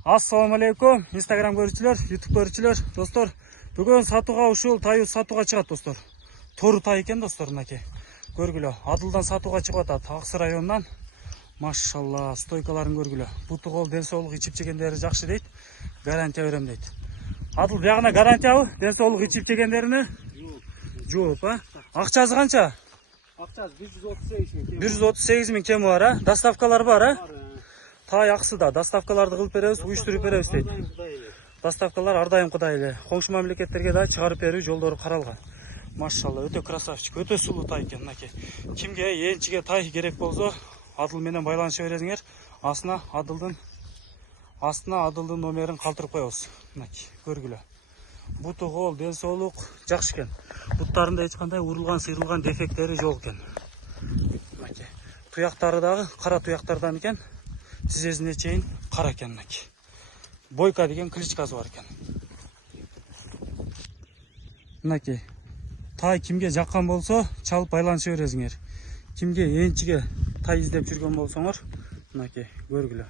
Assalamu alaikum, Instagram görүүчүлөр, YouTube көрүүчүлөр, достор. Бүгүн сатууга ушул тайы сатууга чыгат, достор. Тору тай экен, достор, мынакей. Көргүлө, Адылдан сатууга чыгып атат, Аксы районунан. Машалла, стойкаларын көргүлө. Буту кол, ден соолук ичип жегендери жакшы дейт. Гарантия берем дейт. Адыл бягына гарантиябы? Ден соолук ичип жегендерине? Жооп, а? Акчасы канча? Акчасы 138 миң. 138 миң кеми бар, а? Доставкалар бар, а? Тай Аксыда доставкаларды кылып беребиз, уюштуруп беребиз дейт. Доставкалар ар дайым кудай эле. Коңшу мамлекеттерге да чыгарып берүү жолдору каралган. Машалла, өтө красавчик, өтө сулуу тай экен, мынакей. Кимге энчиге тай керек болсо, Адыл менен байланыша бересиңер. Астына Адылдын номерин калтырып коебуз. Мынакей, көргүлө. Буту кол, ден соолук жакшы экен. Буттарында эч кандай урулган, сыйрылган дефекттери жок экен. Мынакей. Туяктары дагы кара туяктардан экен. Тизесине чейин кара экен, мынакей. Бойка деген кличкасы бар экен. Мынакей. Тай кимге жаккан болсо, чалып байланыша бересиңер. Кимге энчиге тай издеп жүргөн болсоңор, мынакей, көргүлө.